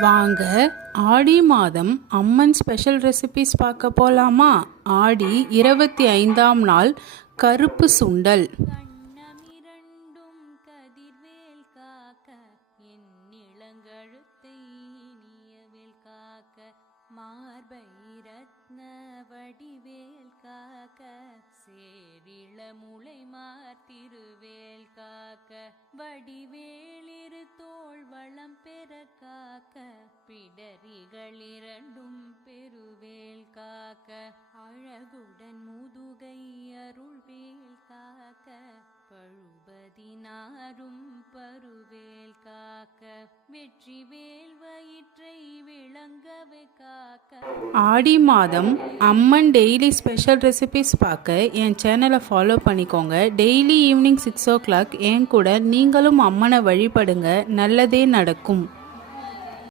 வாங்க ஆடி மாதம் அம்மன் special recipes பார்க்க போலாமா? ஆடி 25ஆம் நாள் கருப்பு சுண்டல். கண்ணமிரண்டும் கதிர்வேல் காக்க என் இளங்கழுத்தை இனியவேல் காக்க மார்பை ரத்ன வடிவேல் காக்க சேரிள முளை மார்த்திருவேல் காக்க வடிவேலிரு தோள் வளம் பெற காக்க பிடரிகள் இரண்டும் பெருவேல் காக்க அழகுடன் முதுகை அருள்வேல் காக்க பழுபதினாரும் பருவேல் காக்க வெற்றிவேல் வயிற்றை விளங்கவே காக்க. ஆடி மாதம் அம்மன் டெய்லி ஸ்பெஷல் ரெசிபிஸ் பார்க்க என் சேனலை ஃபாலோ பண்ணிக்கோங்க. டெய்லி ஈவினிங் 6 o'clock என் கூட நீங்களும் அம்மனை வழிபடுங்க, நல்லதே நடக்கும்.